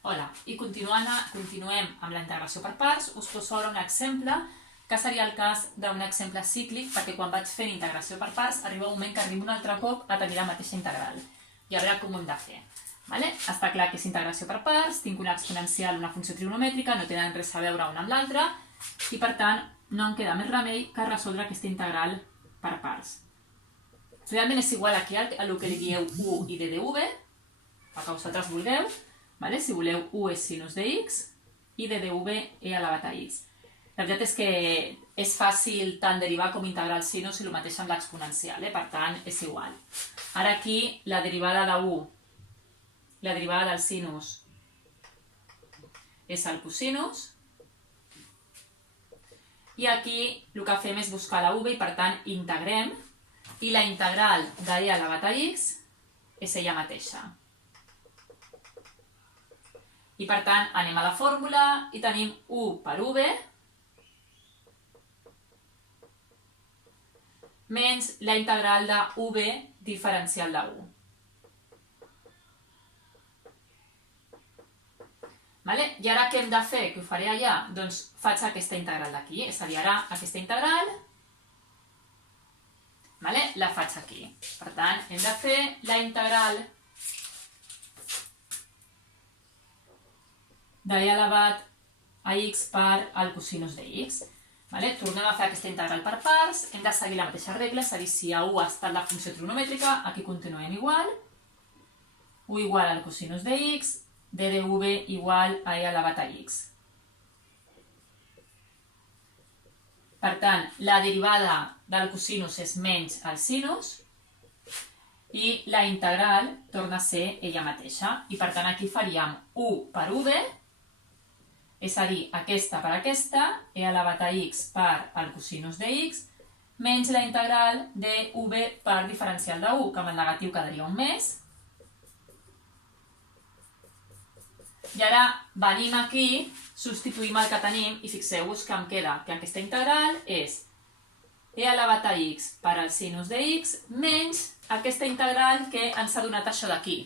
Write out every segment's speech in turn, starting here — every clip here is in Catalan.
Hola, i continuem amb la integració per parts. Us poso ara un exemple que seria el cas d'un exemple cíclic, perquè quan vaig fent integració per parts arriba un moment que arribo un altre cop a tenir la mateixa integral. I a veure com ho hem de fer. Està clar que és integració per parts, tinc una exponencial, una funció trigonomètrica, no tenen res a veure una amb l'altra, i per tant no em queda més remei que resoldre aquesta integral per parts. Realment és igual aquí a el que li dieu u i d dv, el que vosaltres vulgueu. Si voleu, u és sinus de x i d dv e elevat a x. La veritat és que és fàcil tant derivar com integrar el sinus i el mateix amb l'exponencial, per tant és igual. Ara aquí la derivada de u, la derivada del sinus és el cosinus, i aquí el que fem és buscar la v i per tant integrem, i la integral de e elevat a x és ella mateixa. I per tant anem a la fórmula i tenim u per v menys la integral de v diferencial de u. I ara què hem de fer? Què ho faré allà? Doncs faig aquesta integral d'aquí, és a dir, ara aquesta integral la faig aquí. Per tant, hem de fer la integral de e elevat a x per el cosinus de x. Tornem a fer aquesta integral per parts, hem de seguir la mateixa regla, és a dir, si a u ha estat la funció trigonomètrica, aquí continuem igual, u igual al cosinus de x, d dv igual a e elevat a x. Per tant, la derivada del cosinus és menys el sinus i la integral torna a ser ella mateixa. I per tant aquí faríem u per v, és a dir, aquesta per aquesta, e elevat a x per el cosinus de x, menys la integral de v per diferencial de u, que amb el negatiu quedaria un més. I ara venim aquí, substituïm el que tenim i fixeu-vos que em queda que aquesta integral és e elevat a x per al sinus de x menys aquesta integral que ens ha donat això d'aquí.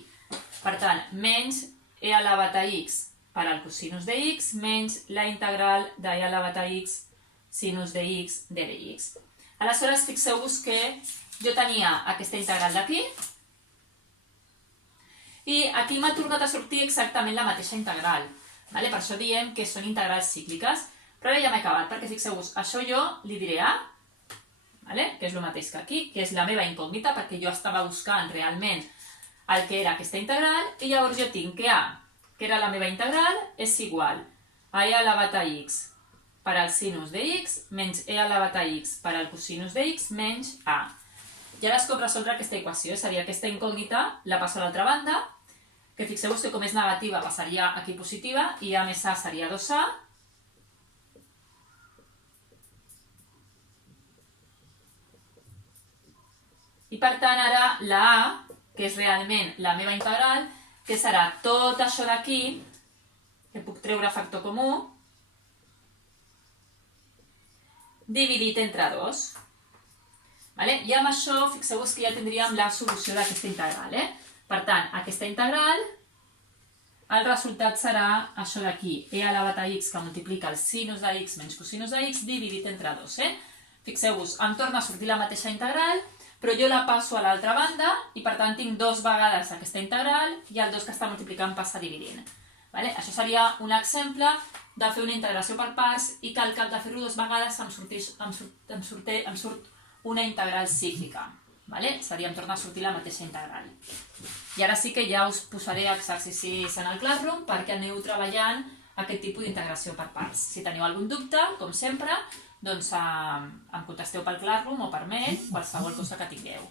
Per tant, menys e elevat a x per al cosinus de x menys la integral de e elevat a x sinus de x d dx. Aleshores, fixeu-vos que jo tenia aquesta integral d'aquí i aquí m'ha tornat a sortir exactament la mateixa integral. Per això diem que són integrals cícliques. Però ara ja m'he acabat, perquè fixeu-vos, això jo li diré a, que és el mateix que aquí, que és la meva incògnita, perquè jo estava buscant realment el que era aquesta integral, i llavors jo tinc que a, que era la meva integral, és igual a e elevat a x per al sinus de x menys e elevat a x per al cosinus de x menys a. I ara és com resoldre aquesta equació, és a dir, aquesta incògnita la passo a l'altra banda, que fixeu-vos que com és negativa passaria aquí positiva i a més a seria 2a. I per tant ara la a, que és realment la meva integral, que serà tot això d'aquí, que puc treure factor comú, dividit entre 2. I amb això fixeu-vos que ja tindríem la solució d'aquesta integral. Per tant, aquesta integral, el resultat serà això d'aquí, e elevat a x que multiplica el sinus de x menys cosinus de x dividit entre 2. Fixeu-vos, em torna a sortir la mateixa integral, però jo la passo a l'altra banda i per tant tinc dues vegades aquesta integral i el 2 que està multiplicant passa dividint. Això seria un exemple de fer una integració per parts i que al cap de fer-ho dues vegades em surt una integral cíclica. Seria, em torna a sortir la mateixa integral. I ara sí que ja us posaré exercicis en el Classroom perquè aneu treballant aquest tipus d'integració per parts. Si teniu algun dubte, com sempre, doncs em contesteu pel Classroom o per mail, qualsevol cosa que tingueu.